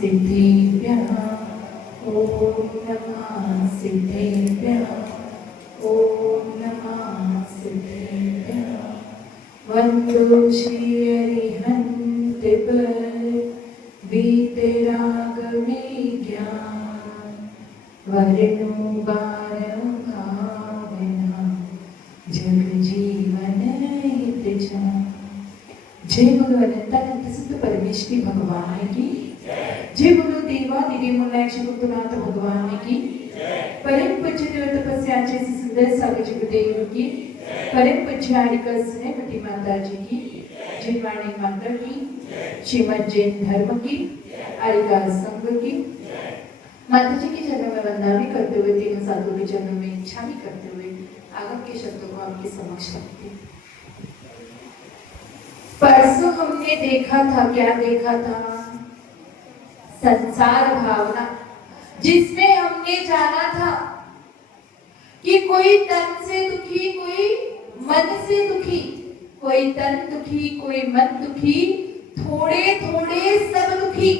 सिद्धेभ्यः ॐ नमः सिद्धेभ्यः ॐ नमः सिद्धेभ्यः। वन्दो श्री अरिहन्त वीतरागमे ज्ञान वर्णो बारं भावना जग जीवन हित चा। जय बोलो अनंतानंद सिद्ध परमेश्वरी भगवान की जय बोलो देवादिदेव मुलायक श्रीनाथ भगवान की परम पूज्य देव तपस्याचे सुंदर सागर जगदेव की परम पूज्य आरिका स्नेहवती माता जी की जिनवाणी माता की श्रीमद जैन धर्म की आरिका संघ की माता जी के चरणों में वंदना भी करते हुए तीनों साधुओं के चरणों में इच्छा भी करते हुए आगम के शब्दों को आपके समक्ष रखते हैं। परसों हमने देखा था, क्या देखा था? संसार भावना, जिसमें हमने जाना था कि कोई तन से दुखी, कोई मन से दुखी, कोई तन दुखी, कोई मन दुखी, थोड़े थोड़े सब दुखी,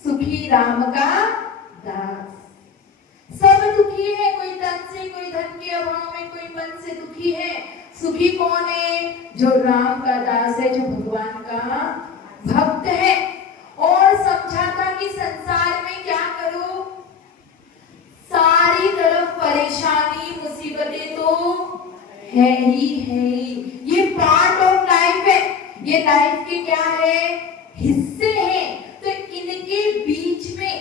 सुखी राम का दास। सब दुखी है, कोई तन से, कोई धन के अभाव में, कोई मन से दुखी है। सुखी कौन है? जो राम का दास है, जो भगवान का भक्त है। और समझा था कि संसार में क्या करो, सारी तरफ परेशानी मुसीबतें तो है ही है। ये पार्ट ऑफ लाइफ है, ये लाइफ के क्या है, हिस्से हैं। तो इनके बीच में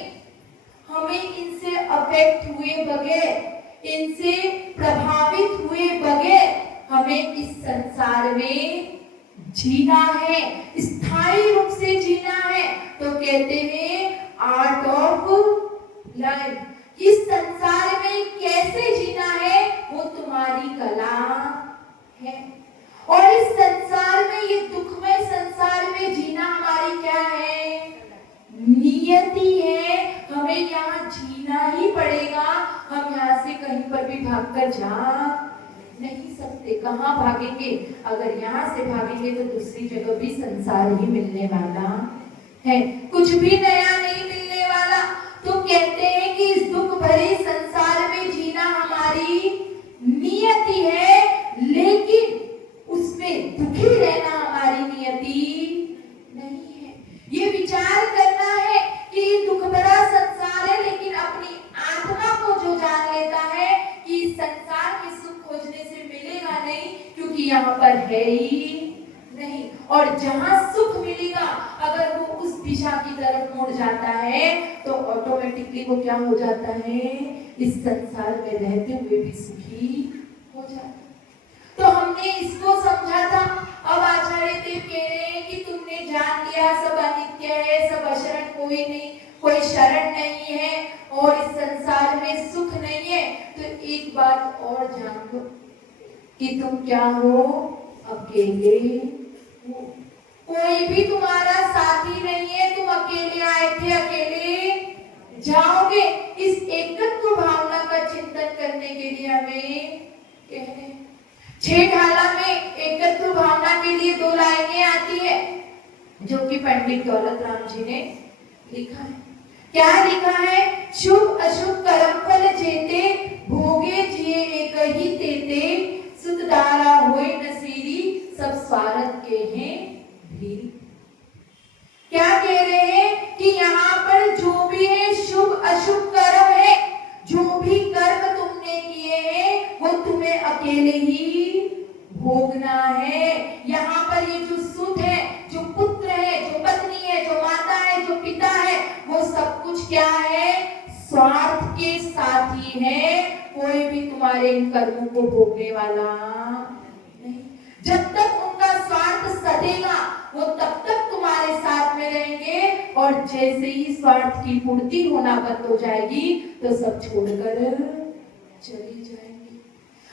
हमें इनसे अफेक्ट हुए बगैर, इनसे प्रभावित हुए बगैर हमें इस संसार में जीना है, स्थायी रूप से जीना है। तो कहते हैं आर्ट ऑफ लाइफ। इस संसार में कैसे जीना है वो तुम्हारी कला है। और इस संसार में, ये दुखमय संसार में जीना हमारी क्या है, नियति है। हमें यहाँ जीना ही पड़ेगा। हम यहाँ से कहीं पर भी भागकर जा नहीं सकते। कहाँ भागेंगे? अगर यहाँ से भागेंगे तो दूसरी जगह भी संसार ही मिलने वाला है, कुछ भी नया नहीं मिलने वाला। तो कहते हैं कि इस दुख भरे संसार में जीना हमारी नियति है, लेकिन उसमें दुखी रहना हमारी नियति नहीं है। ये विचार करना है कि ये दुख भरा संसार है, लेकिन अपनी आत्मा को जो जान लेता है कि इस संसार में सुख खोजने से मिलेगा नहीं, क्योंकि यहाँ पर है ही नहीं। और जहाँ सुख मिलेगा, अगर वो उस दिशा की तरफ मुड़ जाता है तो ऑटोमेटिकली वो क्या हो जाता है, इस संसार में रहते हुए भी सुखी हो जाता है। तो हमने इसको समझा था। अब आचार्य देव कह रहे हैं कि तुमने जान लिया सब अनित्य है, सब अशरण, कोई नहीं, कोई शरण नहीं है और इस संसार में सुख नहीं है। तो एक बात और जान लो कि तुम क्या हो, अकेले हो। कोई भी तुम्हारा साथी नहीं है, तुम अकेले आए थे, अकेले जाओगे। इस एकत्व भावना का चिंतन करने के लिए हमें कह रहे हैं। छह ढाला में एकत्व भावना के लिए 2 लाइनें आती है, जो कि पंडित दौलत राम जी ने लिखा है। क्या लिखा है? शुभ अशुभ कर्म फल जेते, भोगे जिए एक ही तेते, सुध दारा होए नसीरी, सब स्वार्थ के हैं भी। क्या कह रहे हैं कि यहाँ पर जो भी है शुभ अशुभ कर्म है, जो भी कर्म तुमने किए हैं वो तुम्हें अकेले ही भोगना है। यहाँ पर ये जो सुध है, जो पुत्र है, जो पत्नी है, जो माता है, जो पिता है, वो सब कुछ क्या है, स्वार्थ के साथी है। कोई भी तुम्हारे इन कर्मों को भोगने वाला नहीं। जब तक उनका स्वार्थ सधेगा वो तब तक तुम्हारे साथ में रहेंगे, और जैसे ही स्वार्थ की पूर्ति होना बंद हो जाएगी तो सब छोड़कर चली जाएंगी।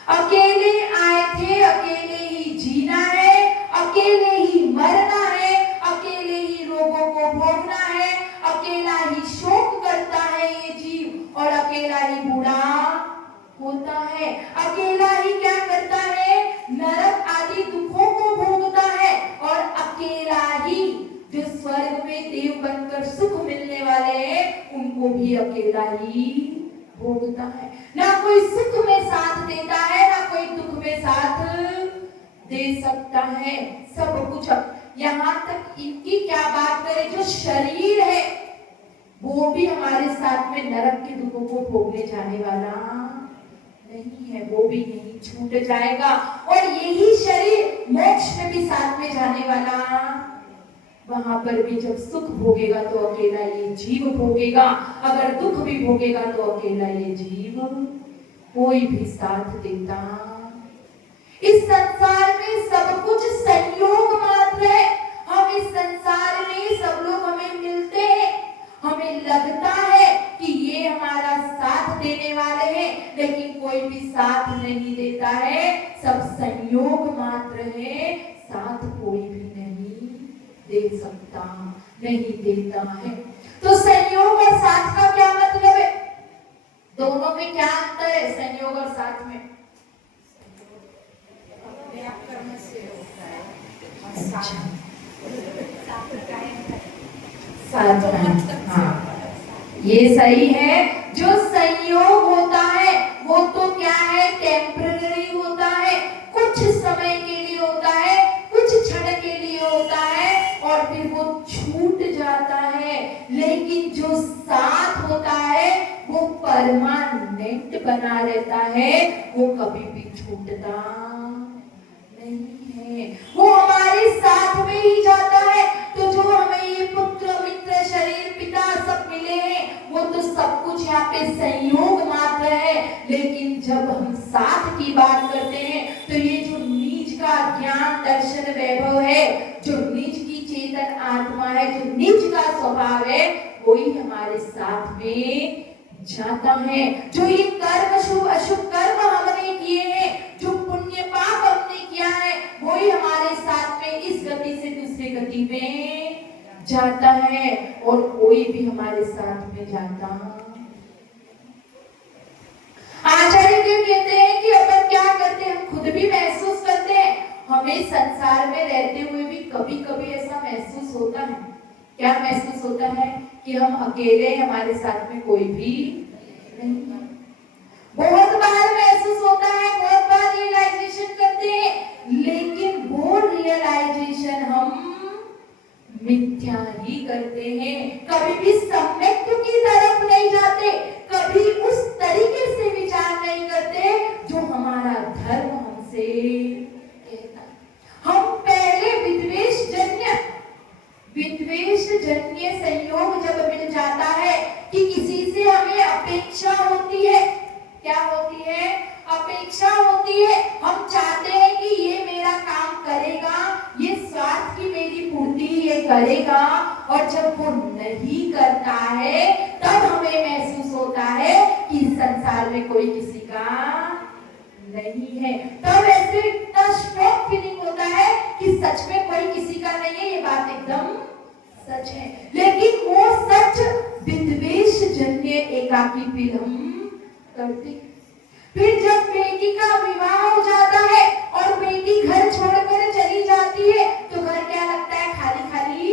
अकेले आए थे, अकेले ही जीना है, अकेले ही मरना है, अकेले ही रोगों को भोगना है, अकेला ही शोक करता है ये जीव, और अकेला ही बूढ़ा होता है। अकेला ही क्या करता है, नरक आदि दुखों को भोगता है, और अकेला ही जो स्वर्ग में देव बनकर सुख मिलने भी अकेला ही भोगता है। ना कोई सुख में साथ देता है, ना कोई दुख में साथ दे सकता है। सब कुछ, यहाँ तक इनकी क्या बात करें, जो शरीर है वो भी हमारे साथ में नरक के दुखों को भोगने जाने वाला नहीं है, वो भी यही छूट जाएगा। और यही शरीर मोक्ष में भी साथ में जाने वाला, वहां पर भी जब सुख भोगेगा तो अकेला ये जीव भोगेगा, अगर दुख भी भोगेगा तो अकेला ये जीव, कोई भी साथ देता। इस संसार में सब कुछ संयोग मात्र है। हम इस संसार में सब लोग हमें मिलते हैं, हमें लगता है कि ये हमारा साथ देने वाले हैं, लेकिन कोई भी साथ नहीं देता है। सब संयोग मात्र है, साथ कोई भी नहीं दे सकता, नहीं देता है। तो संयोग और साथ का क्या मतलब है? दोनों में क्या अंतर है संयोग और साथ में? हाँ, ये सही है। जो संयोग होता है वो तो क्या है, टेम्पररी होता है, कुछ समय के लिए होता है, कुछ क्षण के लिए होता है और फिर वो छूट जाता है। लेकिन जो साथ होता है वो परमानेंट बना रहता है, वो कभी भी छूटता नहीं है, वो हमारे साथ में ही जाता है। तो जो हमें ये पुत्र मित्र शरीर पिता सब मिले हैं, वो तो सब कुछ यहाँ पे संयोग मात्र है। लेकिन जब हम साथ की बात करते हैं तो ये जो नीच का ज्ञान दर्शन वैभव है, जो नीच की चेतन आत्मा है, जो नीच का स्वभाव है, वही हमारे साथ में जाता है। जो ये कर्म शुभ अशुभ कर्म हमने किए हैं, जो पुण्य पाप हमने किया है, वही हमारे साथ में इस गति से दूसरी गति में जाता है और कोई भी हमारे साथ में जाता। आचार्य देव कहते हैं कि अपन क्या करते हैं, हम खुद भी महसूस करते हैं। हमें संसार में रहते हुए भी कभी कभी ऐसा महसूस होता है। क्या महसूस होता है कि हम अकेले, हमारे साथ में कोई भी नहीं। बहुत बार महसूस होता है, बहुत बार रियलाइजेशन करते हैं, लेकिन वो रियलाइजेशन हम मिथ्या ही करते हैं। कभी भी सम्यक् की तरफ नहीं जाते, कभी उस तरीके से विचार नहीं करते जो हमारा धर्म हमसे कहता है। हम पहले विद्वेष जन्य संयोग जब मिल जाता है कि किसी से हमें अपेक्षा होती है, क्या होती है, अपेक्षा होती है। हम चाहते हैं कि ये मेरा काम करेगा, ये स्वार्थ की मेरी पूर्ति ये करेगा, और जब वो नहीं करता है तब हमें महसूस होता है कि संसार में कोई किसी का नहीं है। तब ऐसे इतना स्ट्रॉन्ग फीलिंग होता है कि सच में कोई किसी का नहीं है, ये बात एकदम सच है। लेकिन वो सच विद्वेष जन्य एकाकी फील हम करते। फिर जब बेटी का विवाह हो जाता है और बेटी घर छोड़कर चली जाती है तो घर क्या लगता है, खाली खाली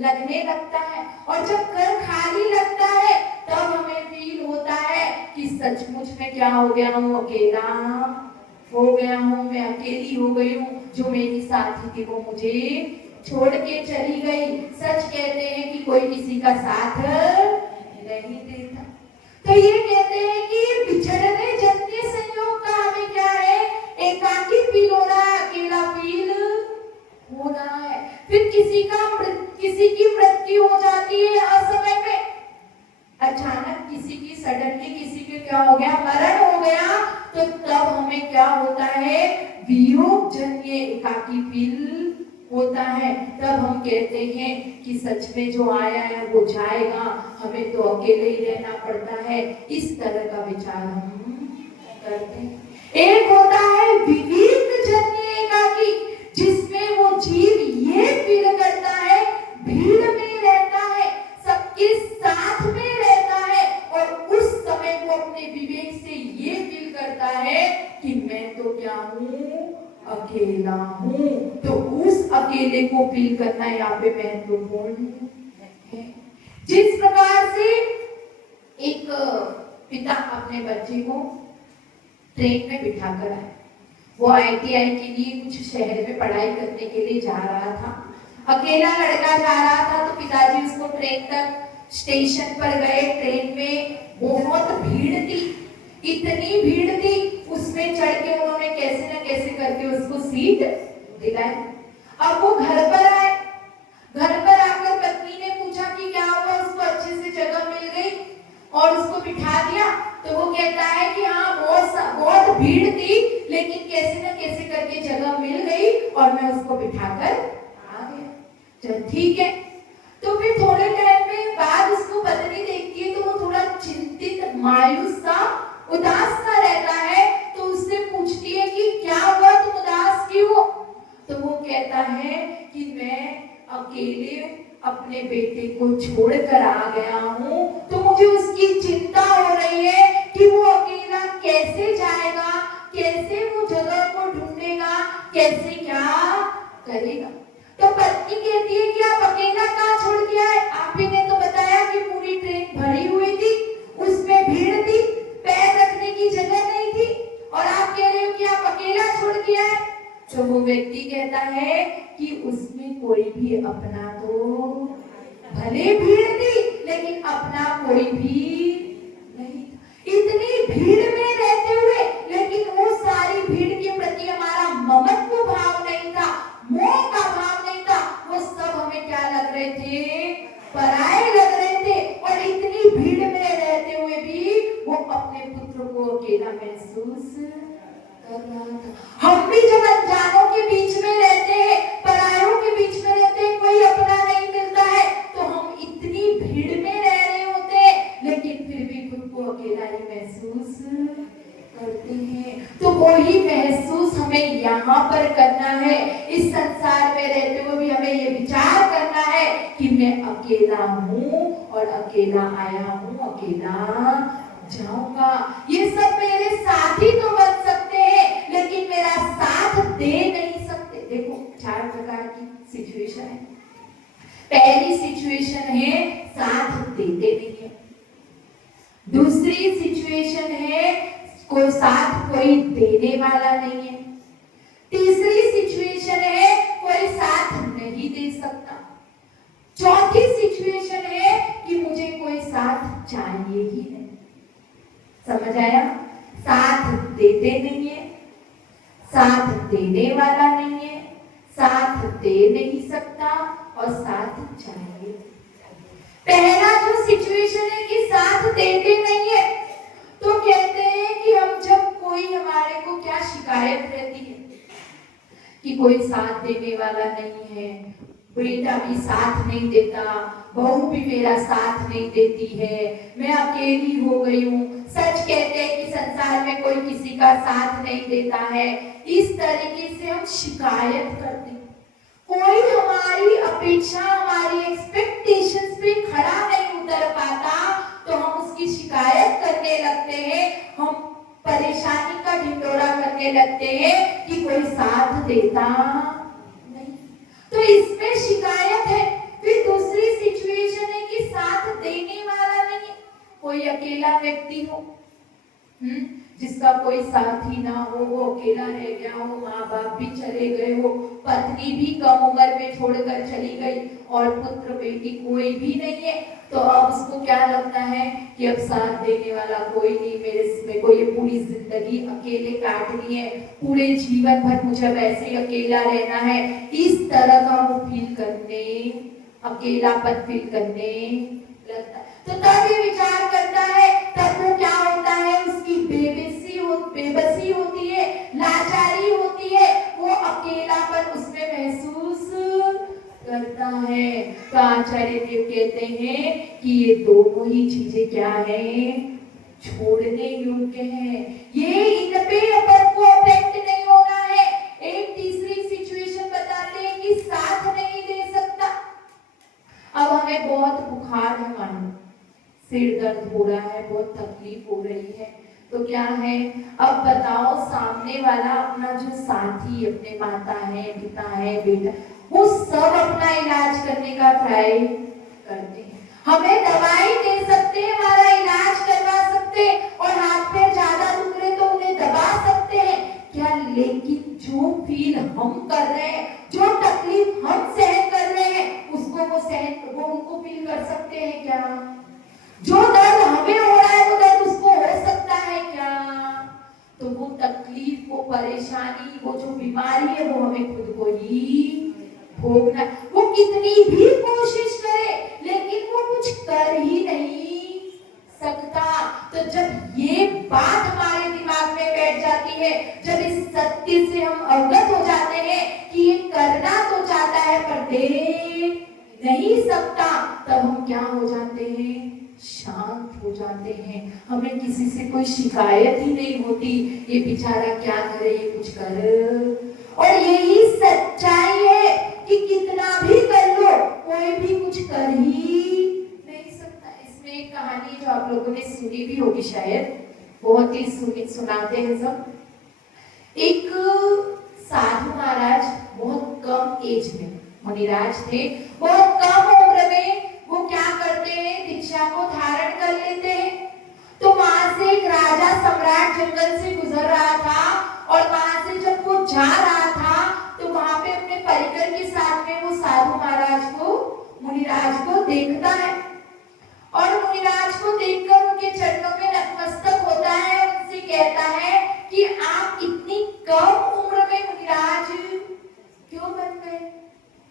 लगने लगता है। और जब घर खाली लगता है तब हमें फील होता है कि सचमुच में क्या हो गया हूँ, अकेला हो गया हूँ, मैं अकेली हो गई हूँ। जो मेरी साथी थी वो मुझे छोड़ के चली गई। सच कहते हैं कि कोई किसी का साथ नहीं देता। तो ये कहते हैं कि बिछड़ने जन्य संयोग का हमें क्या है, एकाकी फील हो रहा है, अकेला फील हो रहा है। फिर किसी की मृत्यु हो जाती है असमय में, अचानक किसी की सडनली किसी के क्या हो गया, मरण हो गया, तो तब हमें क्या होता है, वियोग जन्य एकाकी फील होता है। तब हम कहते हैं कि सच में जो आया है वो जाएगा, हमें तो अकेले ही रहना पड़ता है। इस तरह का विचार हम करते हैं। एक होता है विवेक जन्य एकाकी, जिसमें वो जीव ये फील करता है, भीड़ में रहता है, सबके साथ में रहता है, और उस समय वो अपने विवेक से ये फील करता है कि मैं तो क्या हूँ, अकेला हूँ। तो उस अकेले को फील करना यहाँ पे महत्वपूर्ण है। जिस प्रकार से एक पिता अपने बच्चे को ट्रेन में बिठा कर आए। वो ITI के लिए कुछ शहर में पढ़ाई करने के लिए जा रहा था। अकेला लड़का जा रहा था, तो पिताजी उसको ट्रेन तक स्टेशन पर गए। ट्रेन में बहुत भीड़ थी, इतनी भीड़ थी, उसमें चढ़ के उन्होंने कैसे न कैसे करके उसको सीट दिलाई। अब वो घर पर आए, घर पर आकर पत्नी ने पूछा कि क्या हुआ, उसको अच्छे से जगह मिल गई और उसको बिठा दिया। तो वो कहता है कि हाँ, बहुत भीड़ थी, लेकिन कैसे न कैसे करके जगह मिल गई और मैं उसको बिठाकर आ गया। चल ठीक है। तो फिर थोड़े टाइम में बाद उसको पत्नी देखती है, तो वो थोड़ा चिंतित, मायूस सा, उदास सा रहता है। तो उससे पूछती है कि क्या हुआ, तुम उदास क्यों हो? तो वो कहता है कि मैं अकेले अपने बेटे को छोड़कर आ गया हूँ, तो मुझे उसकी चिंता हो रही है कि वो अकेला कैसे जाएगा, कैसे वो जगह को ढूंढेगा, कैसे क्या करेगा। तो पत्नी कहती है कि आप अकेला कहाँ छोड़ के आए? आप ही ने तो बताया कि पूरी ट्रेन भरी हुई थी, उसमें भीड़ थी, पैर रखने की जगह नहीं थी, और आप कह रहे हो कि आप अकेला छोड़ के आए। तो वो व्यक्ति कहता है कि उसमें कोई भी अपना तो, भले भीड़ थी लेकिन अपना कोई भी नहीं था। इतनी भीड़ में रहते हुए लेकिन वो सारी भीड़ के प्रति हमारा ममत्व भाव नहीं था, मोह का भाव नहीं था। वो सब हमें क्या लग रहे थे? पराये लग रहे थे। और इतनी भीड़ में रहते हुए भी वो अपने पुत्र को अकेला महसूस कर रहा था। हम भी जब अनजानों के बीच में रहते हैं, परायों के बीच में रहते हैं, कोई अपना नहीं मिलता है, तो हम इतनी भीड़ में रह रहे होते हैं, लेकिन फिर भी खुद को अकेला ही महसूस करते हैं। तो वही महसूस हमें यहाँ पर करना है। इस संसार में रहते हुए भी हमें ये विचार करना है कि मैं अकेला हूँ और अकेला आया हूँ, अकेला जाऊंगा। ये सब मेरे साथी तो बन सकते हैं, लेकिन मेरा साथ दे नहीं सकते। देखो, 4 प्रकार की सिचुएशन है। पहली सिचुएशन है साथ देते नहीं है। दूसरी सिचुएशन है कोई साथ कोई देने वाला नहीं है। तीसरी सिचुएशन है कोई साथ नहीं दे सकता। चौथी सिचुएशन है कि मुझे कोई साथ चाहिए ही नहीं। समझ आया? साथ देते नहीं है, साथ देने वाला नहीं है, साथ दे नहीं सकता और साथ चाहिए। पहला जो सिचुएशन है कि साथ देते नहीं है, तो कहते हैं कि हम जब कोई हमारे को क्या शिकायत रहती है कि कोई साथ देने वाला नहीं है, बेटा भी साथ नहीं देता, बहू भी मेरा साथ नहीं देती है, मैं अकेली हो गई हूँ। सच कहते हैं कि संसार में कोई किसी का साथ नहीं देता है। इस तरीके से हम शिकायत करते हैं। कोई हमारी अपेक्षा, हमारी एक्सपेक्टेशंस पे खड़ा नहीं उतर पाता, तो हम उसकी शिकायत करने लगते हैं, हम परेशानी का ढिंढोरा करने लगते हैं कि कोई साथ देता नहीं। तो इसमें शिकायत है। फिर दूसरी सिचुएशन है कि साथ देने वाला नहीं है। कोई अकेला व्यक्ति हो, जिसका कोई साथी ना हो, वो अकेला रह गया हो, माँ बाप भी चले गए हो, पत्नी भी कम उम्र में छोड़कर चली गई और पुत्र बेटी कोई भी नहीं है, तो अब उसको क्या लगता है कि अब साथ देने वाला कोई नहीं, मेरे को ये पूरी जिंदगी अकेले काटनी है, पूरे जीवन भर मुझे वैसे ही अकेला रहना है। इस तरह का वो फील करने, अकेलापन फील करने लगता है। तो तब ये विचार करता है, तब वो क्या होता है, उसकी बेबसी होती है, लाचारी होती है, वो अकेलापन उसमें महसूस करता है। तो आचार्य देव कहते हैं कि ये दोनों ही चीजें क्या है, छोड़ने योग्य है। ये इन पे अपन को अफेक्ट नहीं होना है। एक तीसरी सिचुएशन बताते हैं कि साथ नहीं दे सकता। अब हमें बहुत बुखार है, मानो सिर दर्द हो रहा है, बहुत तकलीफ हो रही है, तो क्या है, अब बताओ, सामने वाला अपना जो साथी, अपने माता है, पिता है, बेटा, वो सब अपना इलाज करने का ट्राई करते हैं। हमें दवाई दे सकते हैं, हमारा इलाज क्या? जो दर्द हमें हो रहा है वो दर्द उसको हो सकता है क्या? तो वो तकलीफ, वो परेशानी, वो जो बीमारी है वो हमें खुद को ही भोगना। वो कितनी भी कोशिश करे लेकिन वो कुछ कर ही नहीं सकता। तो जब ये बात हमारे दिमाग में बैठ जाती है, जब इस सत्य से हम अवगत हो जाते हैं कि ये करना तो चाहता है पर दे नहीं सकता, तब हम क्या हो जाते हैं? शांत हो जाते हैं। हमें किसी से कोई शिकायत ही नहीं होती, ये बेचारा क्या करे, ये कुछ कर। और यही सच्चाई है कि कितना भी कर लो कोई भी कुछ कर ही नहीं सकता। इसमें एक कहानी जो आप लोगों ने सुनी भी होगी शायद, बहुत ही सुनाते हैं सब। एक साधु महाराज बहुत कम एज में मुनिराज थे, बहुत कम उम्र में वो क्या करते हैं, दीक्षा को धारण कर लेते हैं। तो वहां से एक राजा सम्राट जंगल से गुजर रहा था और वहां से जब वो जा रहा था तो वहां पे अपने परिकर के साथ में वो साधु महाराज को, मुनिराज को देखता है और मुनिराज को देखकर उनके चरणों में नतमस्तक होता है। उनसे कहता है कि आप इतनी कम उम्र में मुनिराज क्यों बन गए,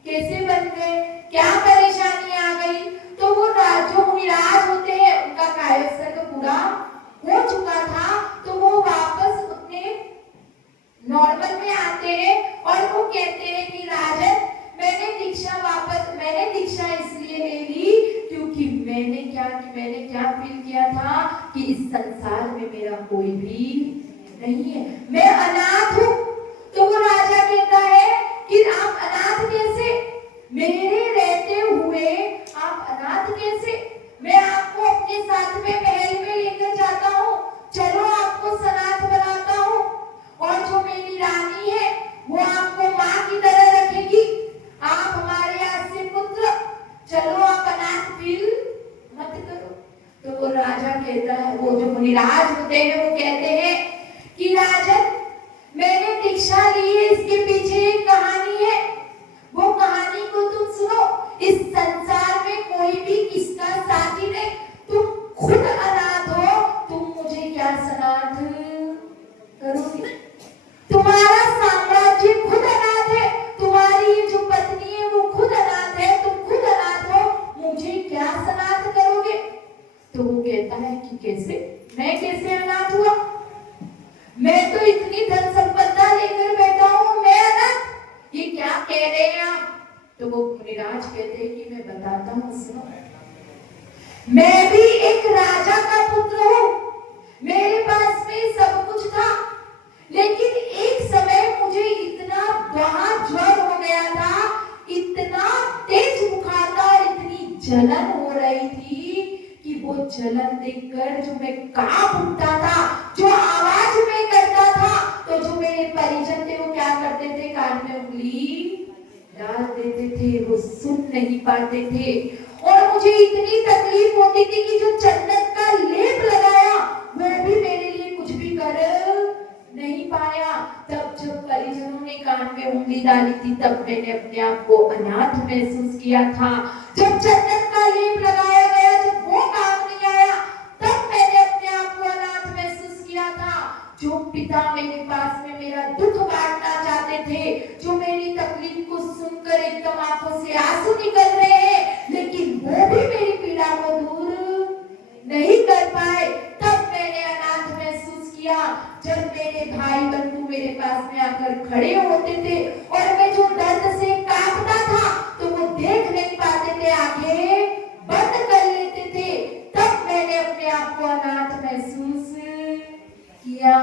कैसे बन गए, क्या परेशानी आ गई? तो वो जो मुनिराज होते हैं उनका कायोत्सर्ग पूरा हो चुका था, तो वो वापस अपने नॉर्मल में आते हैं और वो कहते हैं कि राजन, मैंने दीक्षा इसलिए ले ली क्योंकि मैंने क्या फील किया था कि इस संसार में मेरा कोई भी नहीं है, मैं अनाथ हूँ। तो वो राजा कहता है कि आप अनाथ कैसे, मेरे रहते हुए आप अनाथ कैसे? मैं आपको अपने साथ में महल में लेकर जाता हूँ, चलो आपको सनाथ बनाता हूँ और जो मेरी रानी है वो आपको माँ की तरह रखेगी, आप हमारे यहाँ से पुत्र, चलो आप अनाथ फील मत करो। तो वो राजा कहता है, वो जो मुनिराज होते हैं वो कहते हैं कि राजन, मैंने दीक्षा ली है, इसके पीछे एक कहानी है, वो कहानी को तुम सुनो। इस संसार में कोई भी किसका साथी नहीं, तुम खुद अनाथ हो, तुम मुझे क्या सनाथ करोगे? तुम्हारा साम्राज्य खुद अनाथ है, तुम्हारी जो पत्नी है वो खुद अनाथ है, तुम खुद अनाथ हो, मुझे क्या सनाथ करोगे? तो वो कहता है कि कैसे, मैं कैसे अनाथ हुआ? मैं तो इतनी धन संपदा लेकर बैठा हूँ, मैं अनाथ? ये क्या कह रहे हैं आप? तो वो मुनिराज कहते हैं कि मैं बताता हूँ, सुनो। मैं भी एक राजा का पुत्र हूँ, मेरे पास में सब कुछ था, लेकिन एक समय मुझे इतना बहुत ज्वर हो गया था, इतना तेज बुखार था, इतनी जलन हो रही थी कि वो जलन देखकर जो मैं कांप उठता था, जो आवाज में करता था, तो जो मेरे परिजन थे वो क्या करते थे, कान में उंगली डाल देते थे, वो सुन नहीं पाते थे। और मुझे इतनी तकलीफ होती थी कि जो चंदन का लेप लगाया वो भी मेरे लिए कुछ भी कर नहीं पाया। तब जब परिजनों ने कान में उंगली डाली थी तब मैंने अपने आप को अनाथ महसूस किया था। जब चंदन का लेप लगाया गया, जब वो काम नहीं आया, तब मैंने अपने आप को अनाथ महसूस किया था। जो पिता मेरे पास में मेरा दुख बांटना चाहते थे, जो मेरी तकलीफ को सुनकर एकदम आंखों से आंसू निकल रहे हैं, लेकिन वो भी मेरी पीड़ा को दूर नहीं कर पाए, तब मैंने अनाथ महसूस किया। जब मेरे भाई बंधु मेरे पास में आकर खड़े होते थे और मैं जो दर्द से कांपता था तो वो देख नहीं पाते थे, आंखें बंद कर लेते थे, तब मैंने अपने आप को अनाथ महसूस किया।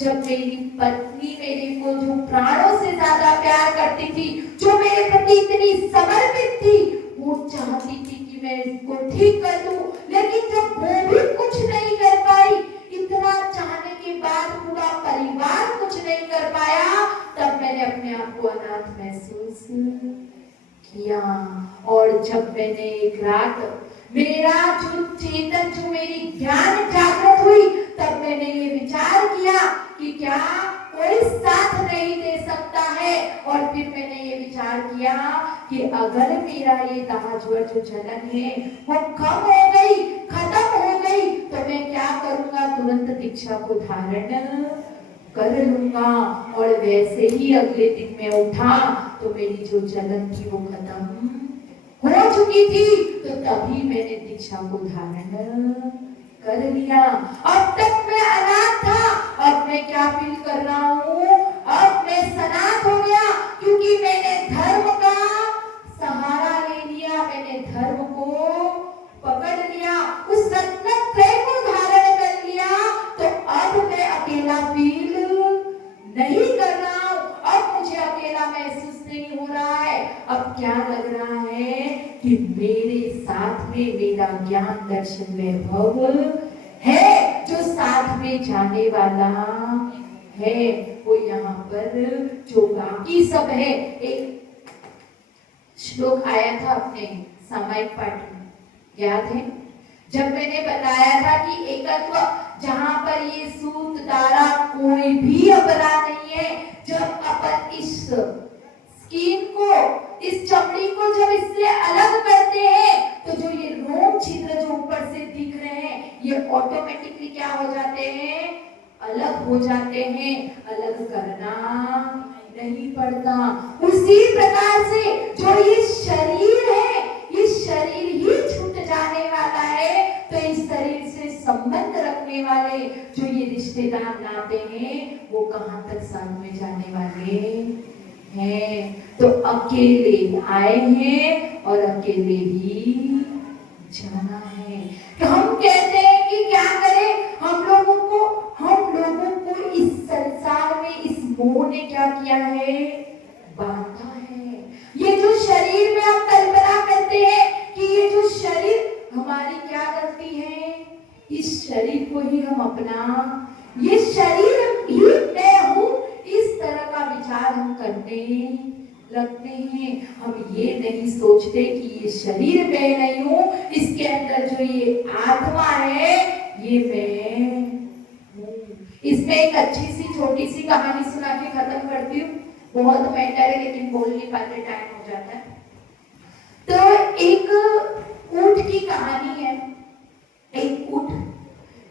जब मेरी पत्नी मेरे को जो प्राणों से ज्यादा प्यार करती थी, जो मेरे प्रति इतनी समर्पित थी, वो चाहती थी कि मैं इसको ठीक कर दूं, लेकिन जब वो भी कुछ नहीं कर पाई, इतना चाहने के बाद पूरा परिवार कुछ नहीं कर पाया, तब मैंने अपने आप को अनाथ महसूस किया। और जब मैंने एक रात मेरा जो चेतन, जो मेरी ज्ञान जागृत हुई, तब मैंने ये विचार किया कि क्या कोई साथ नहीं दे सकता है। और फिर मैंने ये विचार किया कि अगर मेरा ये दाजवर जो जलन है वो कम हो गई, खत्म हो गई, तो मैं क्या करूंगा, तुरंत दीक्षा को धारण कर लूंगा। और वैसे ही अगले दिन मैं उठा तो मेरी जो जलन थी वो खत्म हो चुकी थी, तो तभी मैंने दीक्षा को धारण कर लिया। अब तक मैं अनाथ था, अब मैं क्या फील कर रहा हूँ, अब मैं सनाथ हो गया, क्योंकि मैंने धर्म का सहारा ले लिया, मैंने धर्म को पकड़ लिया, उस रत्नत्रय को धारण कर लिया। तो अब मैं अकेला फील नहीं कर रहा हूँ, अब मुझे अकेला महसूस नहीं हो रहा है। अब क्या लग रहा है कि मेरे साथ में मेरा ज्ञान दर्शन वैभव है, जो साथ में जाने वाला है वो यहाँ पर जो बाकी सब है। एक श्लोक आया था अपने सामायिक पाठ में, याद है, जब मैंने बताया था कि एकत्व, जहां पर ये सूत द्वारा कोई भी अपराध नहीं है, जब अपन इस स्किन को, इस चमड़ी को जब इससे अलग करते हैं, तो जो ये रोम छिद्र जो ऊपर से दिख रहे हैं, ये ऑटोमेटिकली क्या हो जाते हैं, अलग हो जाते हैं, अलग करना नहीं पड़ता। उसी प्रकार से जो ये शरीर है, ये शरीर ही छूट जाने वाला है, तो इस शरीर से संबंध रखने वाले जो ये रिश्तेदार नाते हैं, वो कहां तक साथ में जाने वाले हैं। तो अकेले आए हैं और अकेले ही जाना है। तो हम कहते हैं कि क्या करें, हम लोगों को इस संसार में इस मोह ने क्या किया है, बांधा है। ये जो शरीर में हम कल्पना करते हैं कि ये जो शरीर हमारी क्या करती है, इस शरीर को ही हम अपना, ये शरीर ही मैं हूँ, इस तरह का विचार हम करने लगते हैं। हम ये नहीं सोचते कि ये शरीर मैं नहीं हूँ, इसके अंदर जो ये आत्मा है ये मैं हूँ। इसमें एक अच्छी सी छोटी सी कहानी सुना के खत्म करती हूँ, बहुत मैटर है लेकिन बोल नहीं पाते, टाइम हो जाता है। तो एक ऊंट की कहानी है। एक ऊंट,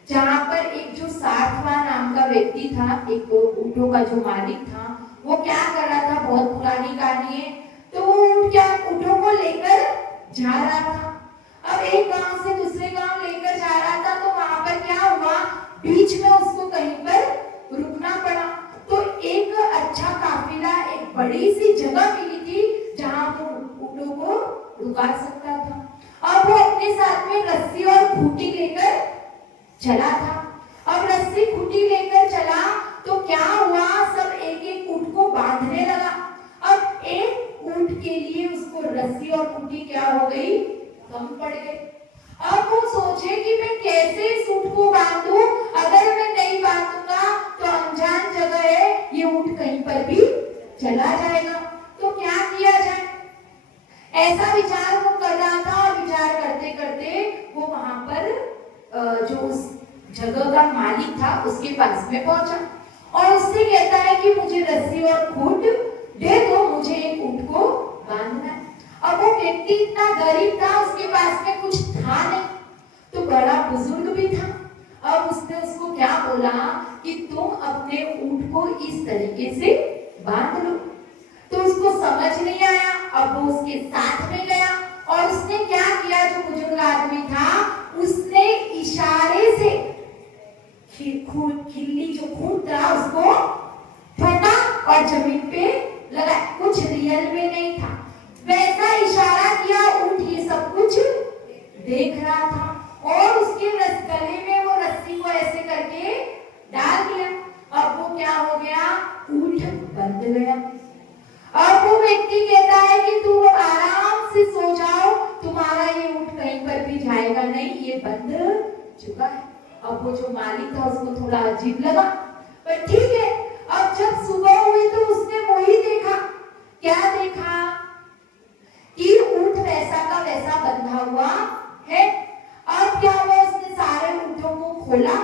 जहां पर एक जो सार्थवा नाम का व्यक्ति था, एक ऊंटों का जो मालिक था, वो क्या कर रहा था, बहुत पुरानी कहानी है। तो वो ऊंट क्या ऊंटों को लेकर जा रहा था। अब एक गांव से दूसरे गांव लेकर जा रहा था, तो वहां पर क्या हुआ, बीच में उसको कहीं पर रुकना पड़ा। तो एक अच्छा काफिला, एक बड़ी सी जगह मिली थी जहां वो ऊंटों को रुका सकता था। अब वो अपने साथ में रस्सी और खूंटी लेकर चला था। अब रस्सी खूंटी लेकर चला तो क्या हुआ, सब एक एक ऊंट को बांधने लगा। अब एक ऊंट के लिए उसको रस्सी और खूंटी क्या हो गई, कम पड़ गई। अब वो सोचे कि मैं कैसे इस ऊंट को बांधूं, अगर मैं नहीं बांधूंगा तो अनजान जगह है, ये ऊंट कहीं पर भी चला जाएगा, तो क्या किया जाए। ऐसा विचार वो कर रहा था, और विचार करते करते वो वहां पर जो उस जगह का मालिक था उसके पास में पहुंचा और उससे कहता है कि मुझे रस्सी और खूंट दे दो, मुझे एक ऊंट को बांधना है। अब वो व्यक्ति इतना गरीब था, उसके पास में कुछ था नहीं, तो बड़ा बुजुर्ग भी था। अब उसने उसको क्या बोला कि तुम अपने ऊंट को इस तरीके से बांध लो। तो उसको समझ नहीं आया। अब वो उसके साथ में गया और उसने क्या किया, जो बुजुर्ग आदमी था उसने इशारे से खिल्ली जो खूंट था उसको ठोका और जमीन पे लगा। कुछ रियल में नहीं था, वैसा इशारा किया, ऊंट ये सब कुछ देख रहा था और उसके गले में वो रस्सी को ऐसे करके डाल दिया। अब वो क्या हो गया, ऊंट बंध गया। अब वो व्यक्ति कहता है कि तुम आराम से सो जाओ, तुम्हारा ये ऊंट कहीं पर भी जाएगा नहीं, ये बंध चुका है। अब वो जो मालिक था उसको थोड़ा अजीब लगा, पर ठीक है। अब जब सुबह हुई तो उसने वही देखा। क्या देखा कि ऊंट वैसा का वैसा बंधा हुआ है। अब क्या हुआ, उसने सारे ऊंटों को खोला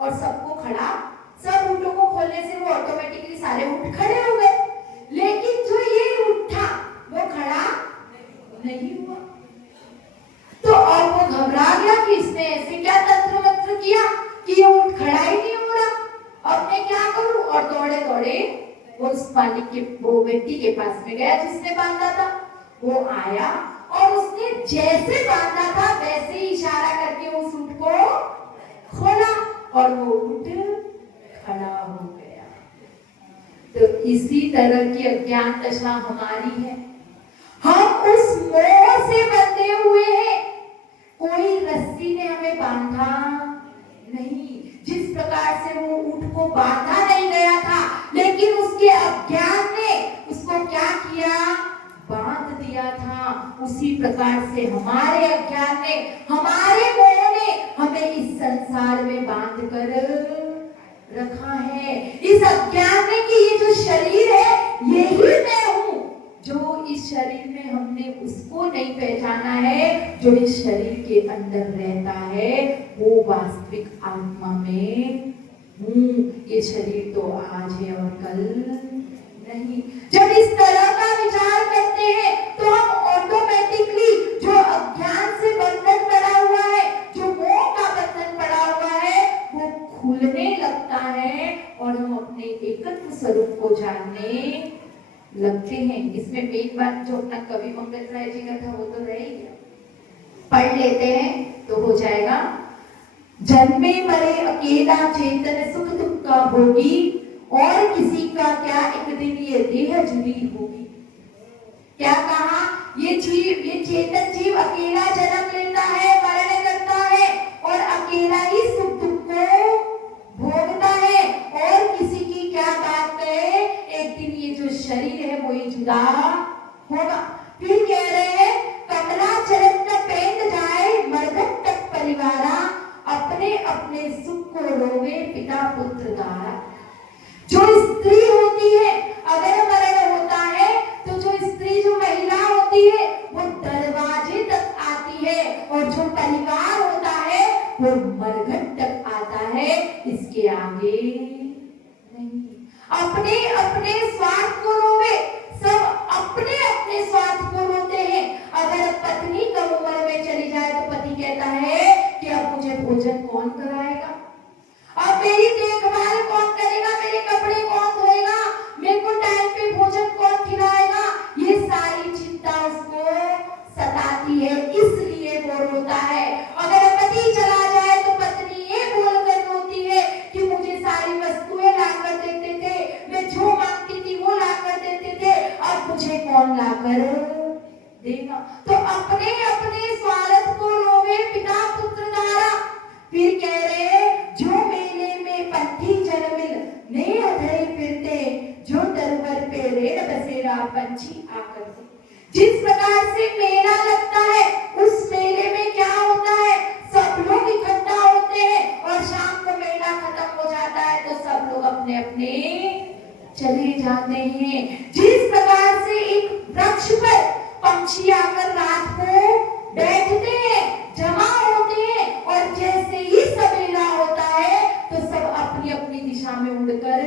और सबको खड़ा, सब ऊंटों को खोलने से वो ऑटोमेटिकली सारे ऊंट खड़े हो गए, लेकिन जो ये ऊंट था वो खड़ा वो व्यक्ति के पास में गया जिसने बांधा था। वो आया और उसने जैसे बांधा था वैसे ही इशारा करके उस ऊंट को खोला और वो ऊंट खड़ा हो गया। तो इसी तरह की अज्ञान दशा हमारी है। हम उस मोह से बंधे हुए हैं। कोई रस्सी ने हमें बांधा नहीं। जिस प्रकार से वो ऊंट को बांधा नहीं गया था, लेकिन उसके अज्ञान ने उसको क्या किया, बांध दिया था। उसी प्रकार से हमारे अज्ञान ने, हमारे मोह ने हमें इस संसार में बांध कर रखा है। इस अज्ञान ने कि ये जो शरीर है यही मैं हूँ। जो इस शरीर में हमने उसको नहीं पहचाना है, जो इस शरीर के अंदर रहता है वो वास्तविक आत्मा में हूँ। ये शरीर तो आज है और कल नहीं। जब इस तरह का विचार करते हैं तो हम ऑटोमेटिकली जो अज्ञान से बंधन पड़ा हुआ है, जो मोह का बंधन पड़ा हुआ है, वो खुलने लगता है और हम अपने एकत्व स्वरूप को जानने लगते हैं। इसमें मेन बात जो अपना कवि मंगल राय जी का था वो तो रह ही गया, पढ़ लेते हैं तो हो जाएगा। जन्मे मरे अकेला चेतन सुख दुख का भोगी, और किसी का क्या एक दिन ये देह जुड़ी होगी। क्या कहा, ये चेतन जीव अकेला जन्म लेता है, मरण करता है और अकेला ही सुख दुख को भोगता है, और किसी की क्या बात है, एक दिन ये जो शरीर है वो ही जुदा होगा। फिर कह रहे हैं, कमला चरण न पेंद जाए मरघट तक परिवारा, अपने अपने सुख को रोवे पिता पुत्र दारा। जो स्त्री होती है, अगर मरण होता है तो जो स्त्री, जो महिला होती है वो दरवाजे तक आती है, और जो परिवार होता है वो मरघट तक आता है, इसके आगे नहीं। अपने अपने स्वार्थ को रोवे, सब अपने अपने स्वार्थ को रोते हैं। अगर पत्नी कम उम्र में चली जाए तो पति कहता है कि अब मुझे भोजन कौन कराएगा, अब मेरी देखभाल कौन करेगा, मेरे कपड़े कौन धोएगा, मेरे को टाइम पे भोजन कौन खिलाएगा। ये सारी चिंता उसको सताती है, इसलिए वो रोता है। अगर पति चला जाए तो पत्नी ये बोलकर रोती है कि मुझे सारी वस्तुएं लाकर देते थे, मैं जो मांगती थी वो लाकर देते थे, अब मुझे कौन लाकर देगा। तो अपने अपने स्वार्थ को रोवे पिता पुत्र दारा। फिर कह रहे, जो मेले में पंथी जन मिल ने अधरे फिरते, जो दरबार पे रेड़ बसेरा पंछी आकर से। जिस प्रकार से मेला लगता है, उस मेले में क्या होता है, सब लोग इकट्ठा होते हैं और शाम को मेला खत्म हो जाता है तो सब लोग अपने अपने चले जाते हैं। जिस प्रकार से एक वृक्ष पर पंछी आकर रात को बैठते हैं, जमा होते हैं, और जैसे ही सवेरा होता है तो सब अपनी अपनी दिशा में उड़कर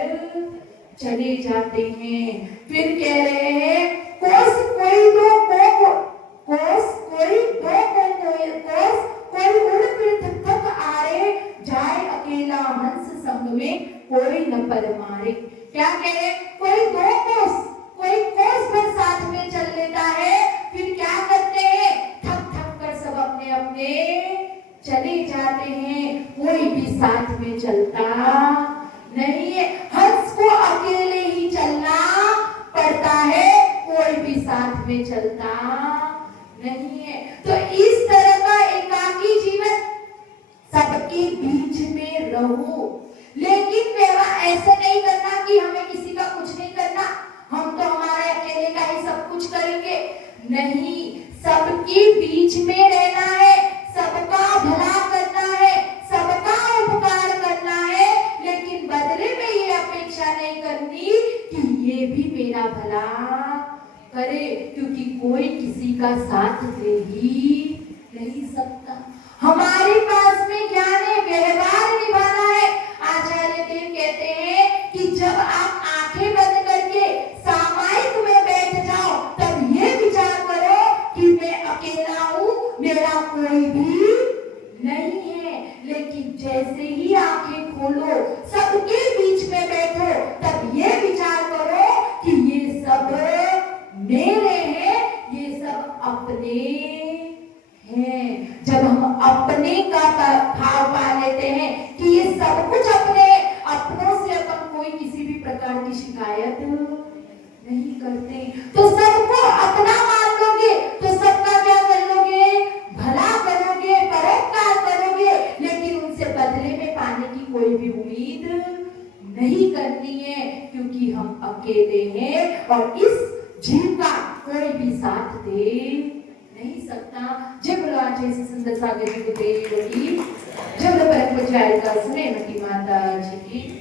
चले जाते हैं। फिर कह रहे हैं, कोस कोई दो को कोस कोई दो को कोस कोई उड़ फिर थक आरे, जाए अकेला हंस संग में कोई न पर मारे। क्या कह रहे, कोई दो कोस, कोई कोस भर साथ में चल लेता है, फिर क्या करते हैं, थक थक कर सब अपने अपने चले जाते हैं, कोई भी साथ में चलता नहीं है। हंस को अकेले ही चलना पड़ता है, कोई भी साथ में चलता नहीं है। तो इस तरह का एकाकी जीवन, सबके बीच में रहो, लेकिन ऐसा नहीं करना कि हमें किसी का कुछ नहीं करना, हम तो हमारे अकेले का ही सब कुछ करेंगे। नहीं, सबके बीच में रहना है, सबका भला करना है, सबका उपकार करना है, लेकिन बदले में ये अपेक्षा नहीं करनी कि ये भी मेरा भला करे, क्योंकि कोई किसी का साथ दे ही नहीं सकता। हमारे पास में ज्ञान है, व्यवहार निभाना है। आचार्य देव कहते हैं कि जब आप आंखें बंद करके सामायिक में बैठ जाओ, तब ये विचार करो कि मैं अकेला हूँ, मेरा कोई भी नहीं है। लेकिन जैसे ही आंखें खोलो, सबके बीच में बैठो, तब ये विचार करो कि ये भी उम्मीद नहीं करनी है, क्योंकि हम अकेले हैं और इस जीव का कोई भी साथ दे नहीं सकता। जय बोलो आज ऐसी सुंदर सागर जी को देव की, जय बोलो परम पूज्य का सुने मती माता जी की।